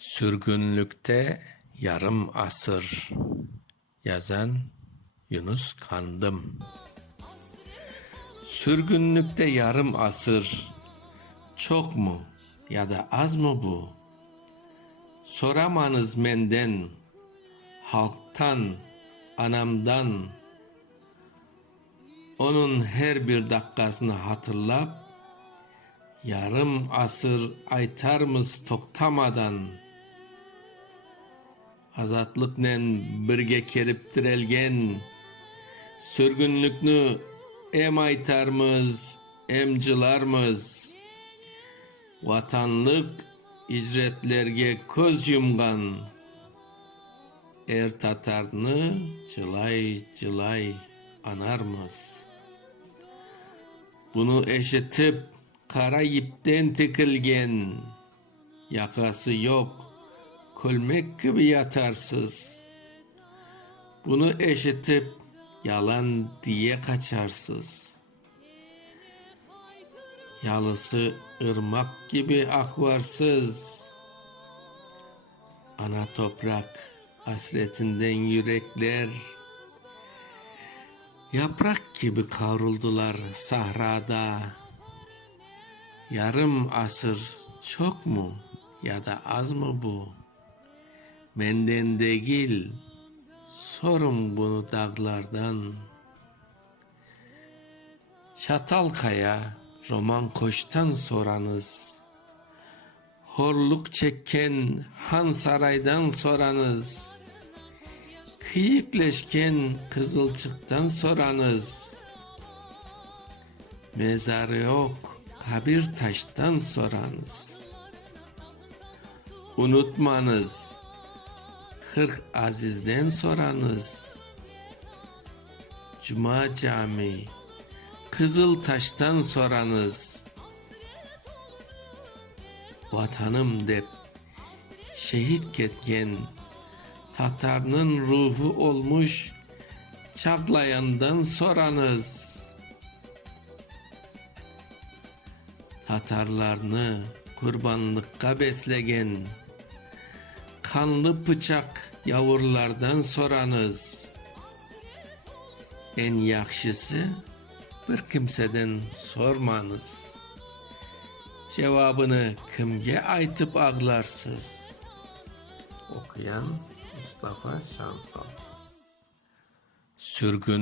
Sürgünlükte yarım asır. Yazan Yunus Kandım. Sürgünlükte yarım asır. Çok mu ya da az mı bu? Soramanız menden, halktan, anamdan. Onun her bir dakikasını hatırlap, yarım asır aytarmız toktamadan. Azatlıknen birge kelip direlgen, sürgünlüknü em aytarmız, em cılarmız. Vatanlık icretlerge köz yumgan, er tatarını cılay cılay anarmız. Bunu eşitip kara ipten tikilgen, yakası yok, kölmek gibi yatarsız. Bunu eşitip yalan diye kaçarsız. Yalısı ırmak gibi akvarsız. Ana toprak hasretinden yürekler, yaprak gibi kavruldular sahrada. Yarım asır çok mu ya da az mı bu? Menden değil, sorun bunu dağlardan. Çatalkaya, roman koçtan soranız. Horluk çekken Han Saray'dan soranız. Kıyıkleşken Kızılçık'tan soranız. Mezarı yok, kabir taştan soranız. Unutmanız, Hırk Aziz'den soranız. Cuma Camii, Kızıltaş'tan soranız. Vatanım dep şehit ketken Tatar'nın ruhu olmuş Çağlayan'dan soranız. Tatarlarını kurbanlıkka beslegen kanlı bıçak yavurlardan soranız. En yakşısı bir kimseden sormanız. Cevabını kimge aytıp ağlarsız? Okuyan Mustafa Şansal. Sürgün